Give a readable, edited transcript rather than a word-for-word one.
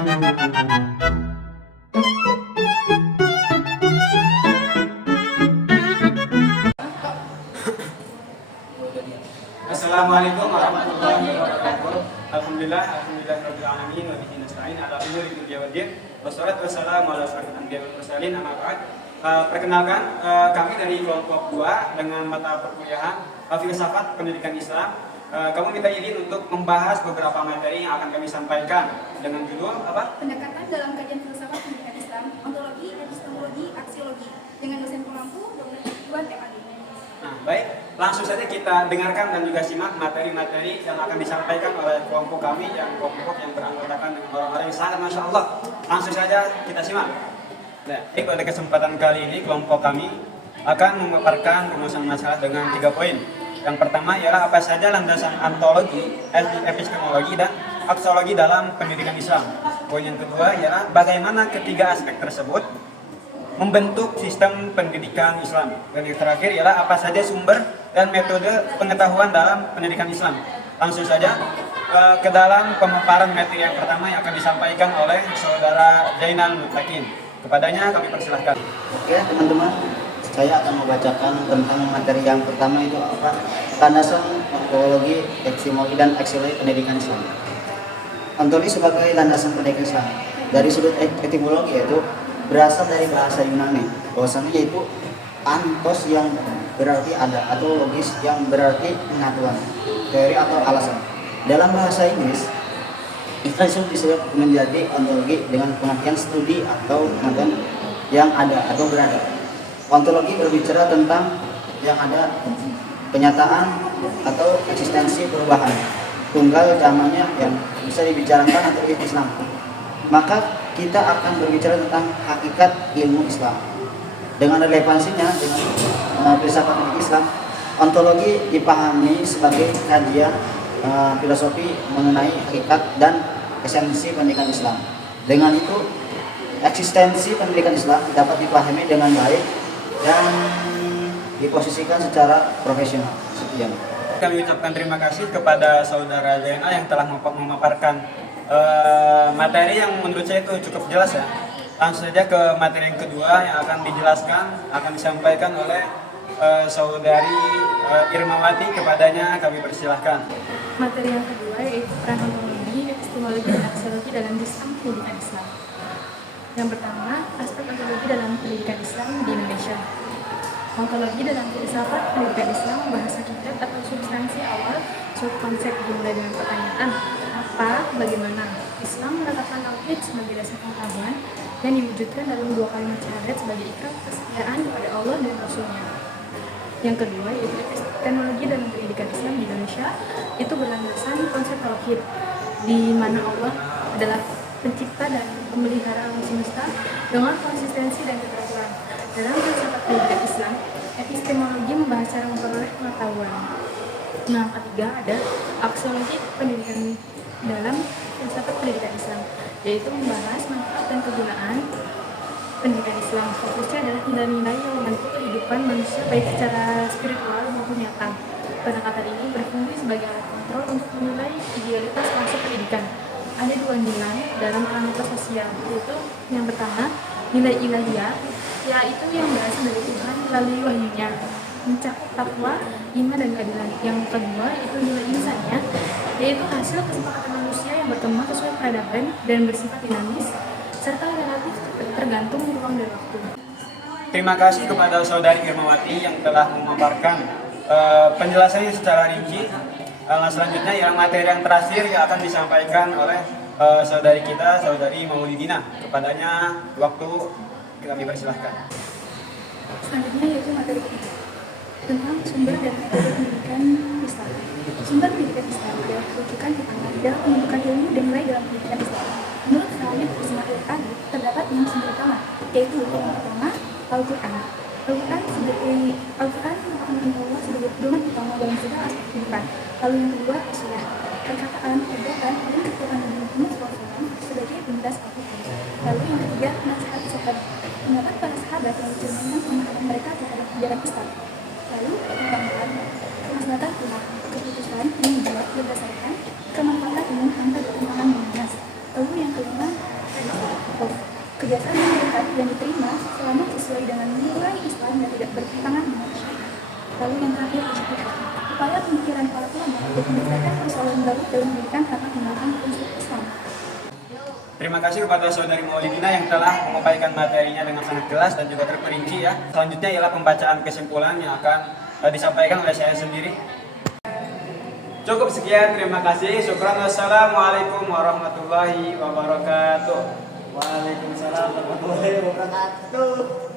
Assalamualaikum warahmatullahi wabarakatuh. Alhamdulillahirabbil alamin wa bihi nasta'in ala umuri dunya waddin. Wassalatu wassalamu ala asyrofil anbiya'i wal mursalin amma ba'd. Perkenalkan, kami dari kelompok 2 dengan mata perkuliahan Filsafat Pendidikan Islam. Kamu minta izin untuk membahas beberapa materi yang akan kami sampaikan dengan judul apa? Pendekatan dalam kajian filsafat pendidikan Islam, ontologi, epistemologi, aksiologi dengan dosen pengampu Dr. Iwan M.Adi. Nah, baik, langsung saja kita dengarkan dan juga simak materi-materi yang akan disampaikan oleh kelompok kami yang beranggotakan dengan orang-orang yang sangat masya Allah. Langsung saja kita simak. Nah, pada kesempatan kali ini kelompok kami akan memaparkan rumusan masalah dengan 3 poin. Yang pertama ialah apa saja landasan ontologi, epistemologi, dan aksiologi dalam pendidikan Islam. Poin yang kedua ialah bagaimana ketiga aspek tersebut membentuk sistem pendidikan Islam. Dan yang terakhir ialah apa saja sumber dan metode pengetahuan dalam pendidikan Islam. Langsung saja ke dalam pemaparan materi yang pertama yang akan disampaikan oleh saudara Zainal Mutakin. Kepadanya kami persilahkan. Oke teman-teman, saya akan membacakan tentang materi yang pertama itu apa? Landasan ontologi, epistemologi, dan aksiologi pendidikan Islam. Ontologi sebagai landasan pendidikan Islam dari sudut etimologi yaitu berasal dari bahasa Yunani, bahwasanya yaitu antos yang berarti ada atau logis yang berarti pengetahuan, teori atau alasan. Dalam bahasa Inggris, istilah disebut menjadi ontologi dengan pengertian studi atau pengetahuan yang ada atau berada. Ontologi berbicara tentang yang ada, kenyataan atau eksistensi perubahan tunggal utamanya yang bisa dibicarakan atau Islam. Maka kita akan berbicara tentang hakikat ilmu Islam dengan relevansinya dengan filsafat pendidikan Islam. Ontologi dipahami sebagai kajian filosofi mengenai hakikat dan esensi pendidikan Islam. Dengan itu eksistensi pendidikan Islam dapat dipahami dengan baik dan diposisikan secara profesional. Sekian. Kami ucapkan terima kasih kepada saudara Zainal yang telah memaparkan materi yang menurut saya itu cukup jelas ya. Langsung saja ke materi yang kedua yang akan dijelaskan, akan disampaikan oleh saudari Irmawati. Kepadanya kami persilahkan. Materi yang kedua yaitu peran ontologi, epistemologi, dan aksiologi dalam sistem pendidikan Islam. Yang pertama, aspek ontologi dalam pendidikan Islam di Indonesia. Ontologi dalam filsafat pendidikan Islam bahasa kitab atau substansi awal suatu konsep dimulai dengan pertanyaan apa, bagaimana. Islam menetapkan tauhid sebagai dasar pengetahuan dan diwujudkan dalam 2 kalimat syahadat sebagai ikrar kesetiaan kepada Allah dan Rasul-Nya. Yang kedua yaitu epistemologi dalam pendidikan Islam di Indonesia, itu berlandaskan konsep tauhid di mana Allah adalah pencipta dan pemelihara alam semesta dengan konsistensi dan keteraturan. Dalam filsafat pendidikan Islam, epistemologi membahas cara memperoleh pengetahuan. Nah, ketiga ada aksiologi pendidikan dalam filsafat pendidikan Islam, yaitu membahas manfaat dan kegunaan pendidikan Islam. Fokusnya adalah nilai-nilai yang membentuk kehidupan manusia baik secara spiritual maupun nyata. Pendekatan ini berfungsi sebagai alat kontrol untuk menilai idealitas masuk pendidikan. Ada 2 nilai dalam parameter sosial, yaitu yang pertama nilai ilahiyah, yaitu yang berasal dari Tuhan melalui wahyunya, mencakup takwa, iman, dan keadilan. Yang kedua itu nilai insaniyah, yaitu hasil kesepakatan manusia yang berkembang sesuai peradaban dan bersifat dinamis serta relatif tergantung ruang dan waktu. Terima kasih kepada saudari Irmawati yang telah memaparkan penjelasannya secara rinci. Selanjutnya yang materi yang terakhir yang akan disampaikan oleh saudari kita, saudari Maulidina. Kepadanya waktu kami persilahkan. Selanjutnya yaitu materi ketiga tentang sumber dan metode pendidikan Islam. Sumber pendidikan Islam adalah rujukan utama dalam pembentukan ilmu dan nilai dalam pendidikan Islam. Menurut Khalid Ismail Tadi, terdapat 6 sumber utama, yaitu yang pertama Al-Quran. Al-Quran merupakan Allah sebagai pedoman utama dalam segala aspek kehidupan. Lalu yang kedua Sunnah, perkataan, perbuatan, dan keturunan Nabi Muhammad SAW sebagai penjelas Al-Quran. Lalu yang ketiga nasihat sahabat, pendapat para sahabat yang mencerminkan pemahaman mereka terhadap ajaran Islam. Lalu yang keempat kemaslahatan umat, keputusan yang dibuat berdasarkan kemanfaatan umum tanpa pertimbangan meminus. Lalu yang kelima pendidikan Islam. Kebiasaan masyarakat yang diterima selama sesuai dengan nilai Islam dan tidak bertentangan dengan syariat. Lalu yang terakhir, upaya pemikiran para ulama untuk menyelesaikan persoalan baru dalam pendidikan karena menggunakan prinsip Islam. Terima kasih kepada saudari Maulidina yang telah memaparkan materinya dengan sangat jelas dan juga terperinci ya. Selanjutnya ialah pembacaan kesimpulan yang akan disampaikan oleh saya sendiri. Cukup sekian, terima kasih. Syukran. Wassalamualaikum warahmatullahi wabarakatuh. Waalaikumsalam warahmatullahi wabarakatuh.